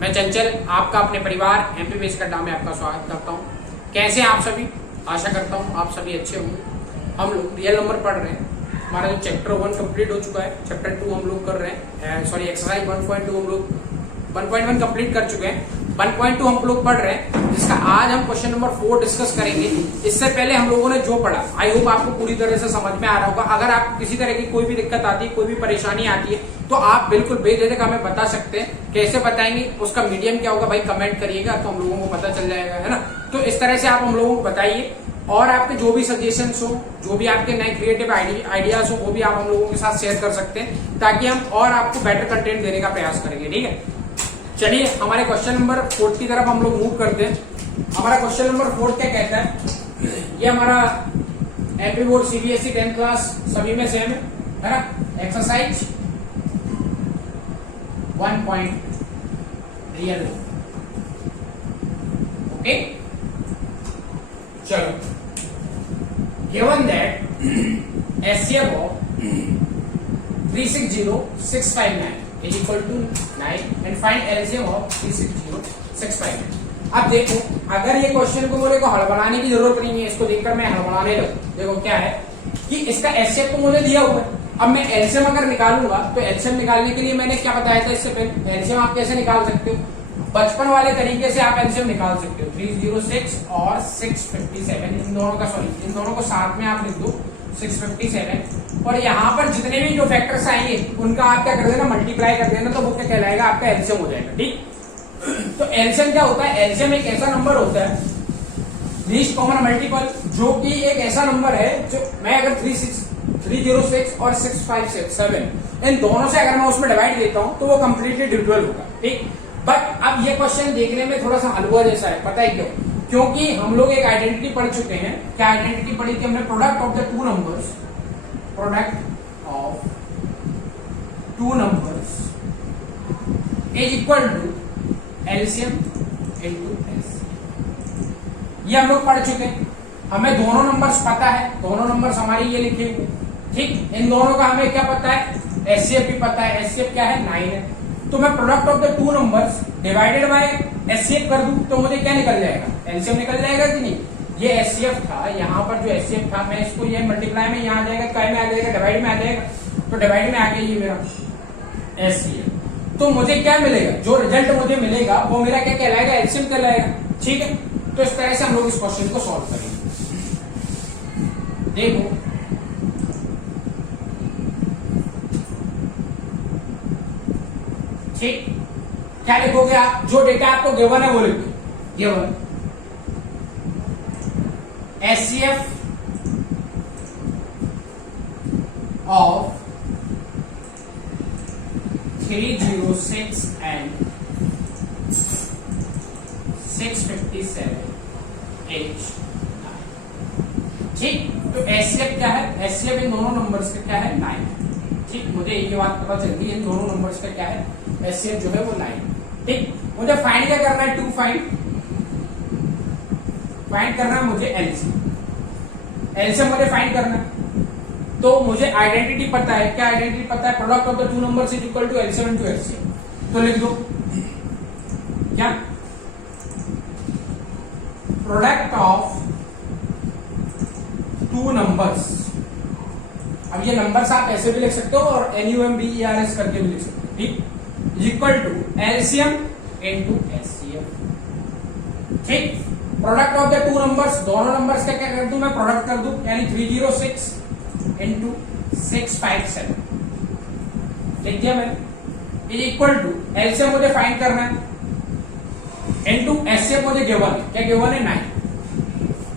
मैं चंचल आपका अपने परिवार एमपीबीएस अड्डा में आपका स्वागत करता हूँ। कैसे हैं आप सभी? आशा करता हूँ आप सभी अच्छे होंगे। हम लोग रियल नंबर पढ़ रहे हैं। हमारा जो चैप्टर 1 कंप्लीट हो चुका है, चैप्टर 2 हम लोग कर रहे हैं, सॉरी एक्सरसाइज 1.2 हम लोग 1.1 कंप्लीट कर चुके हैं, 1.2 हम लोग पढ़ रहे हैं, जिसका आज हम क्वेश्चन नंबर 4 डिस्कस करेंगे। इससे पहले हम लोगों ने जो पढ़ा, आई होप आपको पूरी तरह से समझ में आ रहा होगा। अगर आप किसी तरह की कोई भी दिक्कत आती है, कोई भी परेशानी आती है, तो आप बिल्कुल बेझिझक हमें बता सकते हैं। कैसे बताएंगे, उसका मीडियम क्या होगा भाई, कमेंट करिएगा तो हम लोगों को पता चल जाएगा, है ना। तो इस तरह से आप हम लोगों को बताइए, और आपके जो भी सजेशंस हो, जो भी आपके नए क्रिएटिव आइडियाज हो, वो भी आप हम लोगों के साथ शेयर कर सकते हैं, ताकि हम और आपको बेटर कंटेंट देने का प्रयास करेंगे। ठीक है, चलिए हमारे क्वेश्चन नंबर 4 की तरफ हम लोग मूव करते हैं। हमारा क्वेश्चन नंबर 4 क्या कहता है, ये हमारा MP board CBSE 10th class सभी में सेम है ना। एक्सरसाइज 1. Real, okay. चलो, given that HCF of 360659 is equal to 9 and find LCM of 360659। अब देखो, अगर ये क्वेश्चन को मुझे हड़बड़ाने की जरूरत नहीं है, इसको देखकर मैं हड़बड़ाने लगूं। देखो क्या है कि इसका HCF तो मुझे दिया हुआ है। अब मैं एलसीएम अगर निकालूंगा तो एलसीएम निकालने के लिए मैंने क्या बताया था इससे पहले, एलसीएम आप कैसे निकाल सकते हो, बचपन वाले तरीके से आप एलसीएम निकाल सकते हो। 306 और 657, इन दोनों को साथ में आप लिख दो 657, और यहाँ पर जितने भी जो फैक्टर्स आएंगे उनका आप क्या कर देना, मल्टीप्लाई कर देना, तो वो क्या कहलाएगा, आपका एलसीएम हो जाएगा। ठीक, तो एलसीएम क्या होता है, एलसीएम एक ऐसा नंबर होता है, लीस्ट कॉमन मल्टीपल, जो कि एक ऐसा नंबर है जो मैं अगर 306 और 657 इन दोनों से अगर मैं उसमें डिवाइड देता हूं तो वो कंप्लीटली डिविजिबल होगा। ठीक, बट अब ये क्वेश्चन देखने में थोड़ा सा हलवा जैसा है, पता है क्यों? क्योंकि हम लोग एक आइडेंटिटी पढ़ चुके हैं। क्या आइडेंटिटी पढ़ी थी हमने? Product of the two numbers, product of two numbers is equal to LCM into LCM. ये हम लोग पढ़ चुके हैं। हमें दोनों नंबर्स पता है, दोनों नंबर्स हमारी ये लिखे हुए। ठीक, इन दोनों का हमें क्या पता है, एचसीएफ भी पता है। एचसीएफ क्या है, 9 है। तो मैं product of the two numbers divided by HCF कर दूं तो मुझे क्या निकल जाएगा, एलसीएम निकल जाएगा कि नहीं। ये एचसीएफ था, यहाँ पर जो एचसीएफ था, मैं इसको ये मल्टीप्लाई में यहाँ आ जाएगा, काय में आ जाएगा, डिवाइड में आ जाएगा, तो डिवाइड में आ गया ये मेरा एचसीएफ। तो मुझे क्या मिलेगा, जो रिजल्ट मुझे मिलेगा वो मेरा क्या कहलाएगा, एलसीएम कहलाएगा। ठीक है, तो इस तरह से हम लोग इस क्वेश्चन को सॉल्व करेंगे। देखो, ठीक, क्या लिखोगे आप, जो डेटा आपको गिवन है वो लिखो। Given HCF of 306 and 657 H. ठीक, तो एचसीएफ क्या है, एचसीएफ इन दोनों नंबर्स का क्या है, 9। ठीक, मुझे ये बात पता चलती है, इन दोनों नंबर्स का क्या है, एचसीएफ जो है वो 9। ठीक, मुझे फाइंड क्या करना है, फाइंड करना है मुझे एलसीएम मुझे फाइंड करना है। तो मुझे आइडेंटिटी पता है, क्या आइडेंटिटी पता है, product of the two numbers is equal to LCM into HCF. तो लिख दो क्या, प्रोडक्ट ऑफ टू नंबर्स। अब ये नंबर्स आप ऐसे भी लिख सकते हो और NUMBERS करके भी लिख सकते हो। ठीक, equal to LCM into HCF. ठीक, product of the two numbers, दोनों नंबर्स का क्या कर दूं मैं, प्रोडक्ट कर दूं, यानी 306 इनटू 657 लिख दिया मैंने, इज इक्वल टू एलसीएम मुझे फाइंड करना है इनटू एचसीएफ मुझे गिवन है, क्या गिवन है, 9।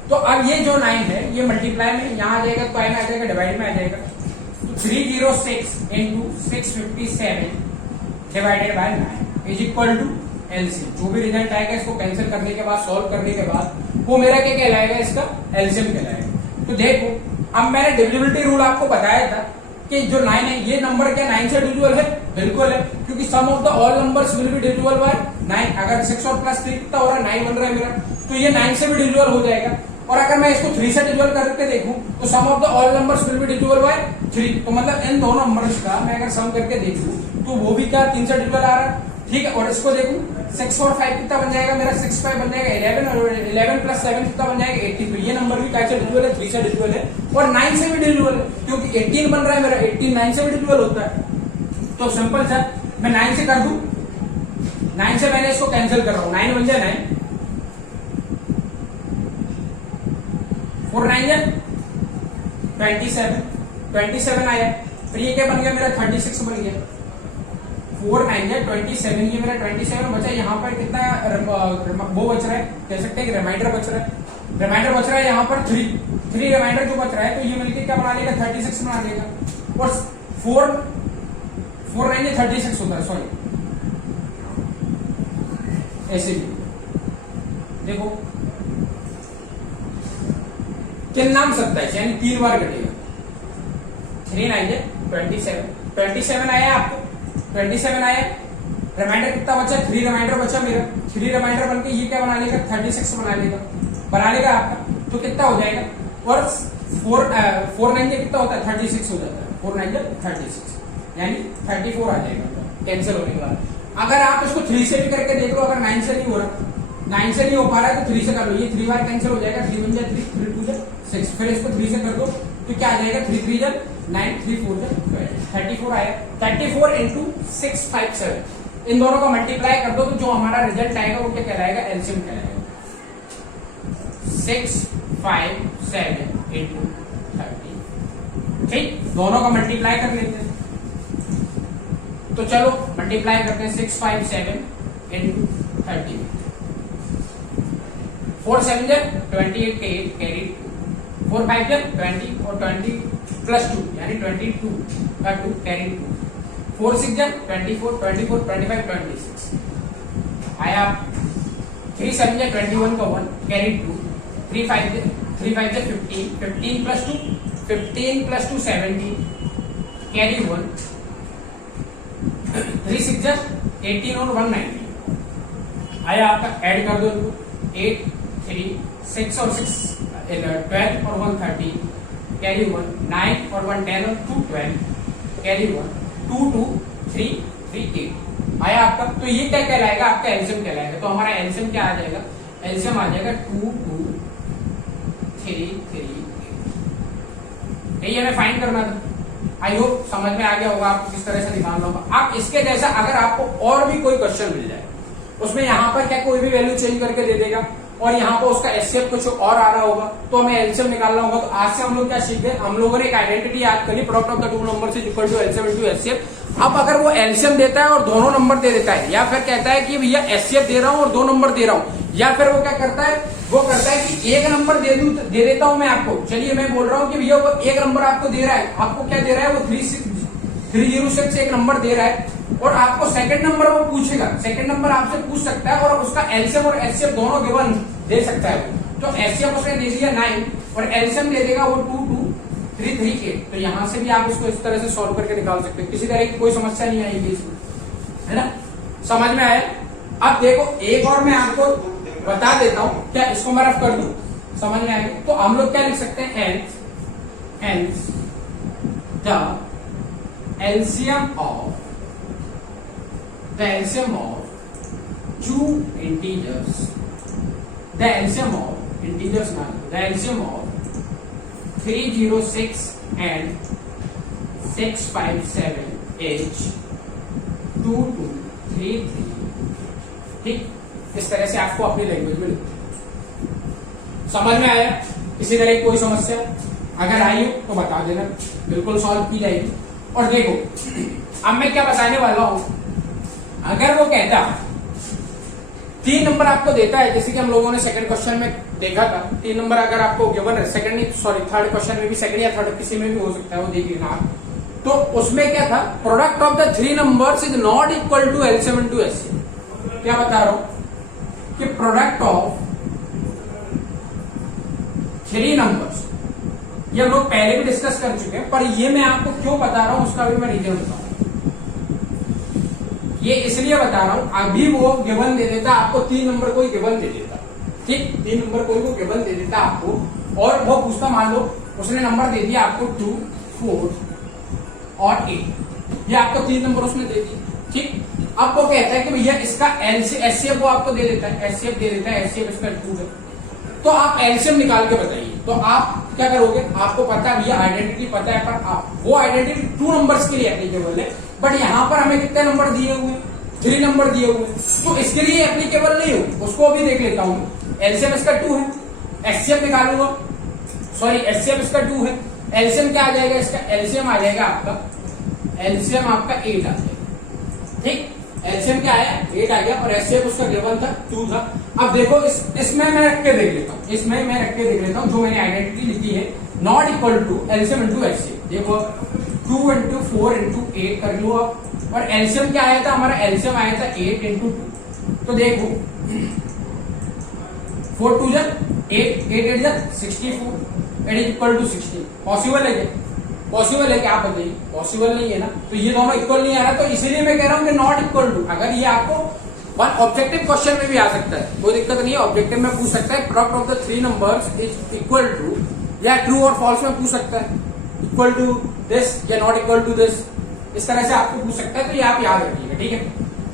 तो अब ये जो 9 है ये मल्टीप्लाई में यहाँ आ जाएगा, तो में आ जाएगा, डिवाइड में आ जाएगा। तो 306 into 657 divided by 9 is equal to LCM. जो भी रिजल्ट आएगा इसको कैंसिल करने के बाद, सॉल्व करने के बाद, वो मेरा क्या कहलाएगा, इसका एलसीएम कहलाएगा। तो देखो, अब मैंने डिविजिबिलिटी रूल आपको बताया था कि जो 9 है, ये नंबर क्या 9 से डिविजिबल है, बिल्कुल है, क्योंकि sum of the all numbers will be divisible by 9। अगर 6 और प्लस 3 कितना हो रहा है, 9 बन रहा है मेरा, तो ये 9 से भी डिविजिबल हो जाएगा। और अगर मैं इसको 3 से डिविजिबल करके देखूं तो sum of the all numbers will be divisible by 3। तो मतलब इन दोनों नंबर्स का मैं अगर सम करके देखूं तो वो भी क्या 3 से डिविजिबल आ रहा है। ठीक है, और इसको देखूं 6 और 5 कितना बन जाएगा मेरा, 6 5 बन जाएगा 11, और 11 प्लस 7 कितना बन जाएगा 18। तो ये नंबर भी कैसे डिविजिबल है, 3 से डिविजिबल है और 9 से भी डिविजिबल है, क्योंकि 18 बन रहा है मेरा, 18 9 से भी डिविजिबल होता है। तो सिंपल सा मैं 9 से कर दूं, 9 से मैंने इसको कैंसिल कर रहा हूं, 9 बन जाए 9, 4 9 जाए 27, 27 आया। फिर ये क्या बन गया मेरा 36 बन गया, 4 9 जाए 27, ये मेरा 27 बचा। यहाँ पर कितना वो बच रहा है, कह सकते हैं कि रिमाइंडर बच रहा है, रिमाइंडर बच रहा है यहाँ पर 3 रिमाइंडर जो बच रहा है, तो ये मिलकर क्या बना लेगा 36 बना देगा। और 4 9 जाए 36 होता है, सॉरी ऐसे भी देखो किन नाम 27 यानी 3 बार घटेगा। 3 9 जाए 27 आया आपको, 27 आया। रिमाइंडर कितना बचा, 3 रिमाइंडर बचा मेरा, 3 रिमाइंडर बनके ये क्या बना लेगा 36 बना लेगा आपका। तो कितना हो जाएगा, और 4 9 कितना होता है 36 हो जाता है, 4 9 36 यानी 34 आ जाएगा कैंसिल होने के बाद। अगर आप इसको 3 से भी करके देख लो, अगर 9 से नहीं हो रहा, 9 से नहीं हो पा रहा है तो 3 से कर लो, ये 3 बार कैंसिल हो जाएगा, 3 1 जा 3, 3 2 जा 6, फिर इसको 3 से कर दो तो क्या आ जाएगा 3 3 जा 9, 3 4 जा 34 आया। 34 इंटू 6 5 7 इन दोनों का मल्टीप्लाई कर दो तो जो हमारा रिजल्ट आएगा वो क्या कहलाएगा, एलसीएम कहलाएगा। 6 5 7 इंटू 30, ठीक, दोनों का मल्टीप्लाई कर लेते हैं। तो चलो मल्टीप्लाई करते हैं, 6 5 7 इंटू 30, 4 7 जा 28 कैरी 4 5 जा 20 और 20 प्लस 2 यानी 22 का 2 कैरी 2, 4 6 जा 24 24 25 26 आया। 3 7 जा 21 का 1 कैरी 2, 3 5 जा 15 15 प्लस 2 15 प्लस 2 17 कैरी 1, 3 6 जा 18 और 1 19 आया आपका। ऐड कर दो इनको, 8 3 6 और 6 12 और 1 13 कैरी 1, 9 और 1 10 और 2 12 कैरी 1, 2 2 3 3 8 आया आपका। तो ये क्या कहलाएगा, आपका एलसीएम कहलाएगा। तो हमारा एलसीएम क्या आ जाएगा, एलसीएम आ जाएगा 2 2 3 3 8। यही हमें फाइंड करना था। आई होप समझ में आ गया होगा आपको किस तरह से निकालना होगा। आप इसके जैसा अगर आपको और भी कोई क्वेश्चन मिल जाए, उसमें यहाँ पर क्या कोई भी वैल्यू चेंज करके दे देगा और यहाँ पर उसका एचसीएफ कुछ और आ रहा होगा, तो हमें एलसीएम निकालना होगा। तो आज से हम लोग क्या सीख गए, हम लोगों ने एक आइडेंटिटी याद करी, product of the two numbers is equal to LCM into HCF. अब अगर वो एलसीएम देता है और दोनों नंबर दे देता है, या फिर कहता है कि भैया एचसीएफ दे रहा हूं और 2 नंबर दे रहा हूं, या फिर वो क्या करता है, वो करता है कि एक नंबर दे देता हूं मैं आपको। चलिए मैं बोल रहा हूं कि भैया वो एक नंबर आपको दे रहा है, आपको क्या दे रहा है, वो 306 एक नंबर दे रहा है और आपको सेकंड नंबर वो पूछेगा, सेकंड नंबर आपसे पूछ सकता है और उसका एलसीएम और एचसीएफ दोनों गिवन दे सकता है। तो एचसीएफ उसने दे दिया 9 और एलसीएम दे देगा वो 2 2 3 3 8। तो यहां से भी आप इसको इस तरह से सॉल्व करके निकाल सकते हैं, किसी तरह की कोई समस्या नहीं आएगी इसमें, है ना। समझ में आया। अब देखो एक और मैं आपको बता देता हूं, क्या इसको मैं रफ कर दूं, समझ में आएगी। तो हम लोग क्या लिख सकते हैं, hence the LCM of two integers, the LCM of integers now, the LCM of 306 and 657 is 2233। ठीक, इस तरह से आपको अपनी लैंग्वेज में समझ में आया। किसी तरह की कोई समस्या अगर आई हो तो बता देना, बिल्कुल सॉल्व की जाएगी। और देखो अब मैं क्या बताने वाला हूं, अगर वो कहता 3 नंबर आपको देता है, जैसे कि हम लोगों ने सेकंड क्वेश्चन में देखा था, 3 नंबर अगर आपको गिवन है, सेकंड नहीं सॉरी थर्ड क्वेश्चन में भी, सेकंड या थर्ड किसी में भी हो सकता है, वो देख लेना आप। तो उसमें क्या था, product of the 3 numbers is not equal to LCM into HCF. क्या बता रहा हूं कि प्रोडक्ट ऑफ 3 नंबर्स, ये हम लोग पहले भी डिस्कस कर चुके हैं, पर ये मैं आपको क्यों बता रहा हूं उसका भी मैं रीजन बताऊं। ये इसलिए बता रहा हूं, अभी वो गिवन दे देता आपको 3 नंबर कोई गिवन दे देता, ठीक, 3 नंबर कोई वो गिवन दे देता आपको और वो पूछता, मान लो उसने नंबर दे दिया आपको 2 4 और 8, ये आपको 3 नंबर उसने दे दिए, ठीक। अब वो कहता है कि भैया इसका एचसीएफ वो आपको दे देता है, एचसीएफ दे देता है, एचसीएफ इसका 2 है। तो आप एलसीएम निकाल के बताइए। तो आप क्या करोगे, आपको पता है भैया आइडेंटिटी पता है, पर आप वो आइडेंटिटी 2 नंबर्स के लिए एप्लीकेबल है, बट यहाँ पर हमें कितने नंबर दिए हुए हैं, 3 नंबर दिए हुए हैं, तो इसके लिए एप्लीकेबल नहीं हो। उसको अभी देख लेता हूँ। एलसीएम इसका 2 है, एचसीएफ निकालूंगा, सॉरी एचसीएफ इसका 2 है, एलसीएम क्या आ जाएगा इसका, एलसीएम आ जाएगा आपका, एलसीएम आपका 8 आ जाएगा। ठीक, एलसीएम क्या आया, 8 आ गया, और एचसीएफ उसका गिवन था 2 था। अब देखो इसमें मैं रख के देख लेता हूँ, इसमें मैं रख के देख लेता हूँ जो मैंने आइडेंटिटी लिखी है, not equal to LCM into HCF. देखो 2 इंटू 4 इंटू 8 कर लो आप, और एलसीएम क्या आया था हमारा, एलसीएम आया था 8 इंटू 2। तो देखो 4 2 जा 8, 8 8 जा 64, 8 इक्वल टू 16। पॉसिबल है क्या, पॉसिबल है क्या आप बताइए, पॉसिबल नहीं है ना। तो ये दोनों इक्वल नहीं आ रहा, तो इसीलिए मैं कह रहा हूं कि नॉट इक्वल टू। अगर ये आपको वन ऑब्जेक्टिव क्वेश्चन में भी आ सकता है, कोई दिक्कत नहीं है, ऑब्जेक्टिव में पूछ सकता है product of the 3 numbers is equal to, या ट्रू और फॉल्स में पूछ सकता है, इक्वल टू दिस या नॉट इक्वल टू दिस, इस तरह से आपको पूछ सकता है। तो ये आप याद रखिएगा, ठीक है।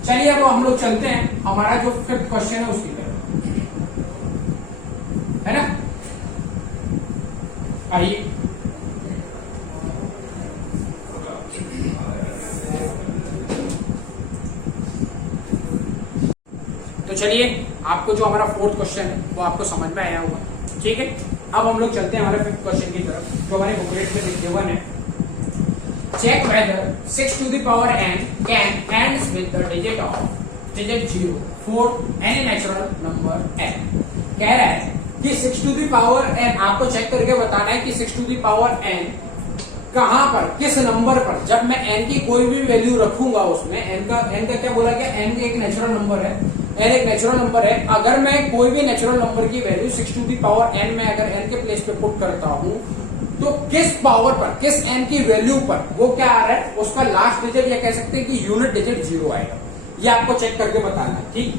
चलिए अब हम लोग चलते हैं हमारा जो 5th क्वेश्चन है उसकी तरफ, है ना। आइए तो चलिए, आपको जो हमारा 4th क्वेश्चन है वो आपको समझ में आया होगा, ठीक है। अब हम लोग चलते हैं हमारे 5th क्वेश्चन की तरफ, जो हमारे बुकलेट में गिवन है। Check whether 6 to the power n can ends with the digit 0 for any natural number n। कह रहा है कि 6 to the power n, आपको चेक करके बताना है कि 6 to the power n कहां पर, किस नंबर पर, जब मैं n की कोई भी वैल्यू रखूंगा उसमें, n का क्या बोला गया, n एक नेचुरल नंबर है, n एक नेचुरल नंबर है। अगर मैं कोई भी नेचुरल नंबर की value 6 to the power n में अगर n के प्लेस पे पुट करता हूं, तो किस पावर पर, किस n की वैल्यू पर वो क्या आ रहा है, उसका लास्ट डिजिट या कह सकते हैं कि यूनिट डिजिट 0 आएगा। ये आपको चेक करके बताना है, ठीक।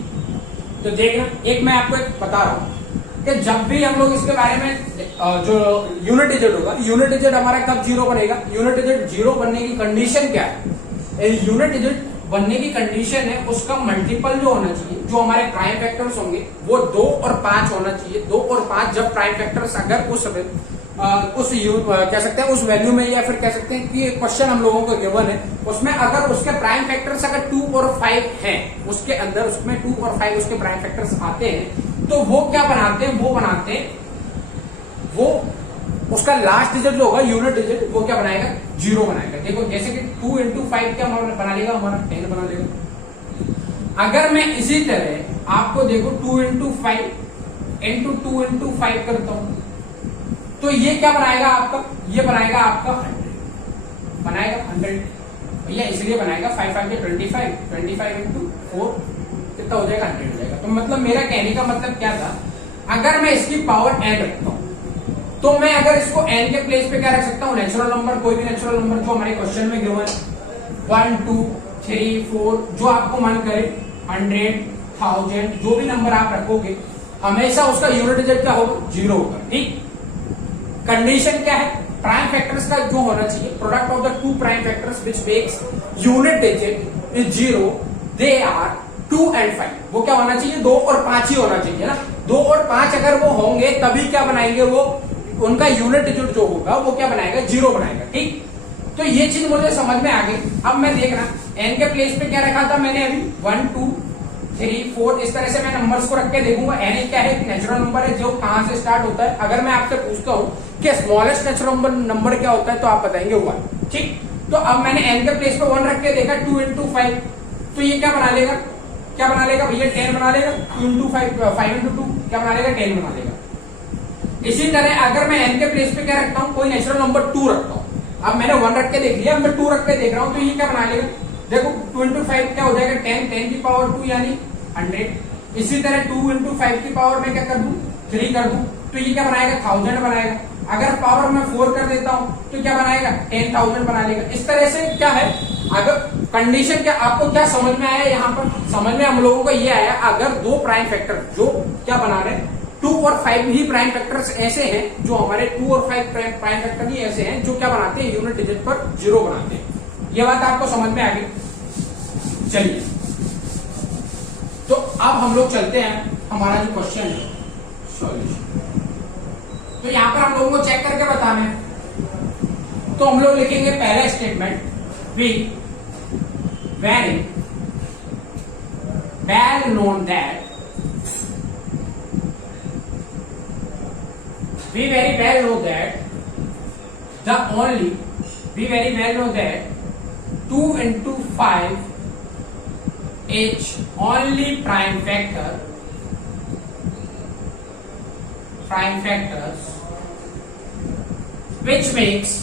तो देखना, एक मैं आपको एक बता रहा हूं कि जब भी हम लोग इसके बारे में जो यूनिट डिजिट होगा, यूनिट डिजिट हमारा कब 0 बनेगा, यूनिट डिजिट 0 बनने की कंडीशन क्या है, यूनिट डिजिट बनने की कंडीशन है उसका मल्टीपल जो होना चाहिए, जो हमारे प्राइम फैक्टर्स होंगे वो 2 और 5 होना चाहिए। 2 और 5 जब प्राइम फैक्टर्स अगर कह सकते हैं उस वैल्यू में, या फिर कह सकते हैं कि क्वेश्चन हम लोगों को गिवन है उसमें अगर उसके प्राइम फैक्टर्स अगर 2 और 5 हैं, उसके अंदर उसमें 2 और 5 उसके प्राइम फैक्टर्स आते हैं, तो वो क्या बनाते हैं, वो उसका लास्ट डिजिट जो होगा यूनिट डिजिट, वो क्या बनाएगा, 0 बनाएगा। देखो जैसे कि 2 इंटू 5 क्या बना लेगा, हमारा 10 बना लेगा। अगर मैं इसी तरह आपको देखो 2 इंटू 5 इंटू 2 इंटू 5 करता हूं, तो ये क्या बनाएगा आपका, ये बनाएगा आपका 100 बनाएगा, 100 भैया इसलिए बनाएगा 5 5 के 25 इंटू 4 कितना हो जाएगा, 100 हो जाएगा। तो मतलब मेरा कहने का मतलब क्या था, अगर मैं इसकी पावर n रखता हूं, तो मैं अगर इसको n के प्लेस पे क्या रख सकता हूं, नेचुरल नंबर, कोई भी नेचुरल नंबर जो हमारे क्वेश्चन में गिवन 1 2 3 4 जो आपको मन करे, 100 1000 जो भी नंबर आप रखोगे, हमेशा उसका यूनिट डिजिट क्या होगा, 0 होगा, ठीक। कंडीशन क्या है, प्राइम फैक्टर्स का जो होना चाहिए, product of the 2 prime factors which makes unit digit is 0, they are 2 and 5। वो क्या होना चाहिए, 2 और 5 ही होना चाहिए ना। 2 और 5 अगर वो होंगे तभी क्या बनाएंगे, वो उनका यूनिट डिजिट जो होगा वो क्या बनाएगा, 0 बनाएगा, ठीक। तो ये चीज मुझे समझ में आ गई। अब मैं देखना n के प्लेस पे क्या रखा था मैंने अभी, 1 2 3 4, इस तरह से मैं नंबर्स को रख के देखूंगा। n क्या है, नेचुरल नंबर है जो कहां से स्टार्ट होता है। अगर मैं आपसे पूछता हूं कि स्मॉलेस्ट नेचुरल नंबर क्या होता है, तो आप बताएंगे 1, ठीक। तो अब मैंने n के प्लेस पे 1 रख के देखा, 2 इंटू 5, तो ये क्या बना लेगा, क्या बना लेगा भैया, 10 बना लेगा। 2 इंटू 5 इंटू 2 क्या बना लेगा, 10 बना लेगा। इसी तरह अगर मैं n के प्लेस पे क्या रखता हूँ, कोई नेचुरल नंबर 2 रखता हूँ, अब मैंने 1 रख के देख लिया, अब मैं 2 रख के देख रहा हूँ, तो ये क्या बना लेगा, देखो 2 इंटू 5 क्या हो जाएगा, 10 10 की पावर 2 यानी 100। इसी तरह 2 इंटू 5 की पावर में क्या कर दूं, 3 कर दूं, तो ये क्या बनाएगा, 1000 बनाएगा। अगर पावर में 4 कर देता हूं तो क्या बनाएगा, 10,000 बना लेगा। इस तरह से क्या है, अगर कंडीशन क्या आपको क्या समझ में आया, यहाँ पर समझ में हम लोगों को ये आया, अगर 2 प्राइम फैक्टर जो क्या बना रहे हैं, 2 और 5 ही प्राइम फैक्टर्स ऐसे हैं, जो हमारे 2 और 5 प्राइम फैक्टर ही ऐसे हैं जो क्या बनाते हैं, यूनिट डिजिट पर 0 बनाते हैं। ये बात आपको समझ में आ गई। चलिए अब हम लोग चलते हैं हमारा जो क्वेश्चन है सॉल्यूशन। तो यहां पर हम लोगों को चेक करके बताना है। तो हम लोग लिखेंगे पहला statement, we very well known that we very well know that the only we very well know that 2 into 5 is only prime factors which makes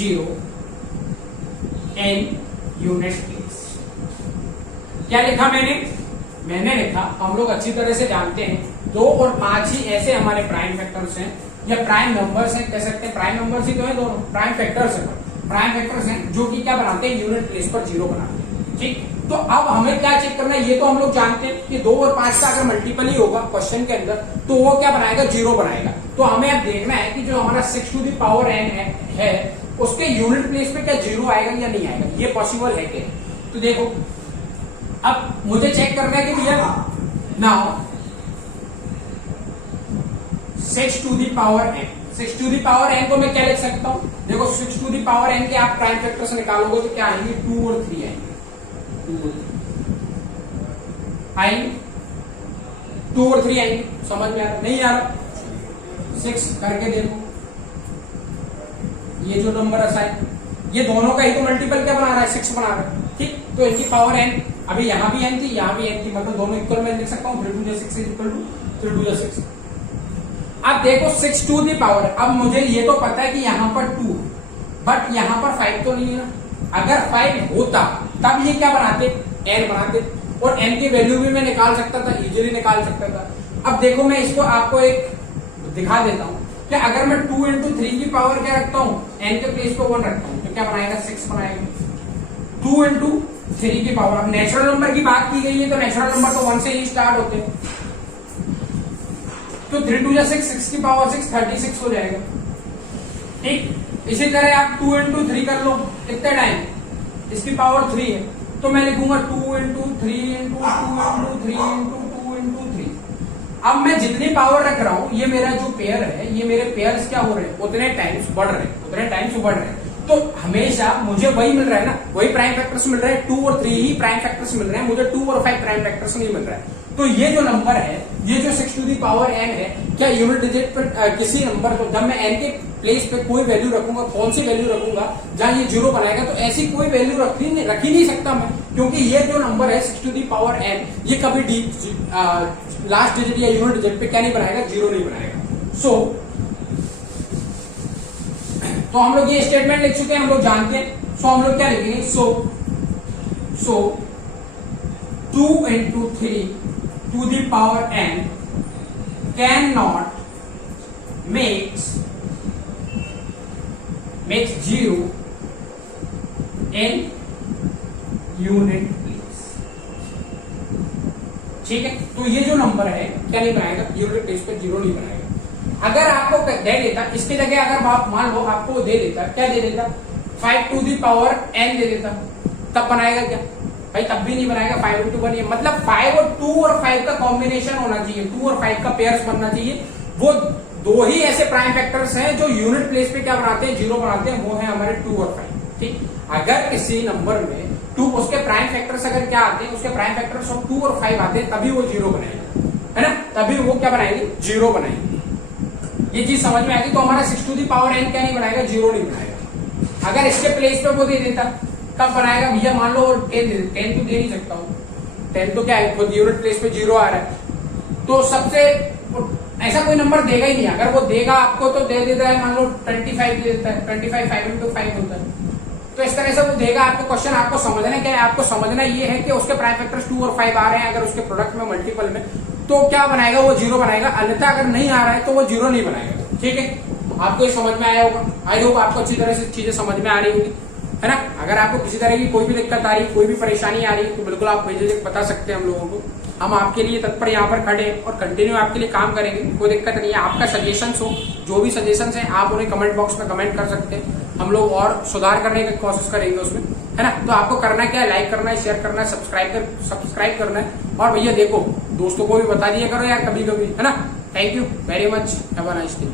zero in unit place. क्या लिखा मैंने लिखा, हम लोग अच्छी तरह से जानते हैं 2 और 5 ही ऐसे हमारे प्राइम फैक्टर्स हैं या प्राइम नंबर्स हैं, कह सकते हैं प्राइम नंबर्स ही तो है दोनों, प्राइम फैक्टर्स हैं, प्राइम फैक्टर्स हैं जो कि क्या बनाते हैं, यूनिट प्लेस पर जीरो बनाते हैं। ठीक, तो अब हमें क्या चेक करना है, ये तो हम लोग जानते हैं कि 2 और 5 का अगर मल्टीपल ही होगा क्वेश्चन के अंदर तो वो क्या बनाएगा, जीरो बनाएगा। तो हमें अब देखना है कि जो हमारा 6 टू द पावर n है उसके यूनिट प्लेस पे क्या जीरो आएगा या नहीं आएगा, ये पॉसिबल है क्या। तो देखो अब मुझे चेक करना है कि भैया now 6 to the power n, 6 to the power n को मैं क्या लिख सकता हूं, देखो 6 टू द पावर n के आप प्राइम फैक्टर्स निकालोगे तो क्या आएंगे, 2 और 3 आएंगे, 2 और 3 आएंगे। समझ में आ रहा, नहीं आ रहा, 6 करके देखो, ये जो नंबर असाइन, ये दोनों का ही तो मल्टीपल क्या बना रहा है, 6 बना रहा है। ठीक, तो इनकी पावर n, अभी यहां भी n थी यहां भी n थी, मतलब दोनों इक्वल में लिख सकता हूं, 3 2 6 इज इक्वल टू 3 2 6। अब देखो 6 टू दी पावर, अब मुझे ये तो पता है कि यहां पर 2, बट यहां पर 5 तो नहीं है ना। अगर 5 होता तब ये क्या बनाते, n बनाते, और n की वैल्यू भी मैं निकाल सकता था, इजीली निकाल सकता था। अब देखो मैं इसको आपको एक दिखा देता हूं कि अगर मैं 2 into 3 की पावर क्या रखता हूं, n के प्लेस पे 1 रखता हूं तो क्या बनाएगा, 6 बनाएगा। 2 into 3 की पावर, अब नेचुरल नंबर की बात की गई है तो नेचुरल नंबर तो 1 से ही स्टार्ट होते हैं, तो 3 2 6, 6 की पावर 6 36 हो जाएगा। ठीक, इसी तरह आप 2 into 3 कर लो, कितने टाइम, इसकी पावर 3 है तो मैं लिखूंगा 2 into 3 into 2 into 3 into 2 into 3। अब मैं जितनी पावर रख रहा हूं, ये मेरा जो पेयर है, ये मेरे पेयर्स क्या हो रहे हैं, उतने टाइम्स बढ़ रहे हैं, उतने टाइम्स बढ़ रहे हैं। तो हमेशा मुझे वही मिल रहा है ना, वही प्राइम फैक्टर्स मिल रहे हैं, 2 और 3 ही प्राइम फैक्टर्स मिल रहे हैं, मुझे 2 और 5 प्राइम फैक्टर्स नहीं मिल रहा है। तो ये जो नंबर है, ये जो 6 टू दी पावर n है, क्या यूनिट डिजिट पर किसी नंबर को जब मैं n के प्लेस पे कोई वैल्यू रखूंगा, कौन सी वैल्यू रखूंगा जहां ये जीरो बनाएगा, तो ऐसी कोई वैल्यू रख ही नहीं सकता मैं, क्योंकि ये जो नंबर है 6 टू दी पावर n, ये कभी लास्ट डिजिट या यूनिट डिजिट पे क्या नहीं बनाएगा, जीरो नहीं बनाएगा। तो हम लोग ये स्टेटमेंट लिख चुके हैं, हम लोग जानते हैं। सो हम लोग क्या लिखेंगे, सो 2 into 3 to the power n cannot makes zero in unit place। ठीक है, तो ये जो नंबर है क्या नहीं बनाएगा, यूनिट प्लेस पे जीरो नहीं बनाएगा। अगर आपको दे देता, इसकी जगह अगर आप मान लो आपको दे देता, क्या दे देता, 5 टू दी पावर n दे देता, तब बनाएगा क्या भाई, तब भी नहीं बनाएगा। 5 into 1, मतलब 5 और 2 और 5 का कॉम्बिनेशन होना चाहिए, 2 और 5 का पेयर्स बनना चाहिए। वो दो ही ऐसे प्राइम फैक्टर्स हैं जो यूनिट प्लेस पे क्या बनाते हैं, जीरो बनाते हैं, वो है हमारे 2 और 5। ठीक, अगर किसी नंबर में 2 उसके प्राइम फैक्टर्स अगर क्या आते हैं, उसके प्राइम फैक्टर्स 2 और 5 आते हैं, तभी वो जीरो बनाएगा, है ना, तभी वो क्या बनाएगी, जीरो बनाएगी। ये चीज समझ में आएगी। तो हमारा 6 टू दी पावर n क्या नहीं बनाएगा, जीरो नहीं बनाएगा। अगर इसके प्लेस पे वो दे देता, कब बनाएगा भैया, मान लो 10 दे, 10 तो दे नहीं सकता हूँ, 10 तो क्या है, खुद यूनिट प्लेस पे जीरो आ रहा है, तो सबसे ऐसा कोई नंबर देगा ही नहीं। अगर वो देगा आपको तो दे देता है, मान लो 25 दे देता है, 25 5 into 5 होता है, तो इस तरह से वो देगा आपको। क्वेश्चन आपको समझना क्या है, आपको समझना ये है कि उसके प्राइम फैक्टर्स 2 और 5 आ रहे हैं, अगर उसके प्रोडक्ट में मल्टीपल में, तो क्या बनाएगा, वो जीरो बनाएगा, अन्यथा अगर नहीं आ रहा है तो वो जीरो नहीं बनाएगा। ठीक है, आपको ये समझ में आया होगा, आई होप आपको अच्छी तरह से चीजें समझ में आ रही होगी, है ना। अगर आपको किसी तरह की कोई भी दिक्कत आ रही है, कोई भी परेशानी आ रही है, तो बिल्कुल आप मुझे बता सकते हैं हम लोगों को। हम आपके लिए तत्पर यहाँ पर खड़े हैं और कंटिन्यू आपके लिए काम करेंगे, कोई दिक्कत नहीं है। आपका सजेशन हो, जो भी सजेशन है आप उन्हें कमेंट बॉक्स में कमेंट कर सकते हैं, हम लोग और सुधार करने की कोशिश करेंगे उसमें, है ना। तो आपको करना क्या है, लाइक करना है, शेयर करना है, सब्सक्राइब करना है, और भैया देखो दोस्तों को भी बता दिया करो यार कभी कभी, है ना। Thank you very much, have a nice day.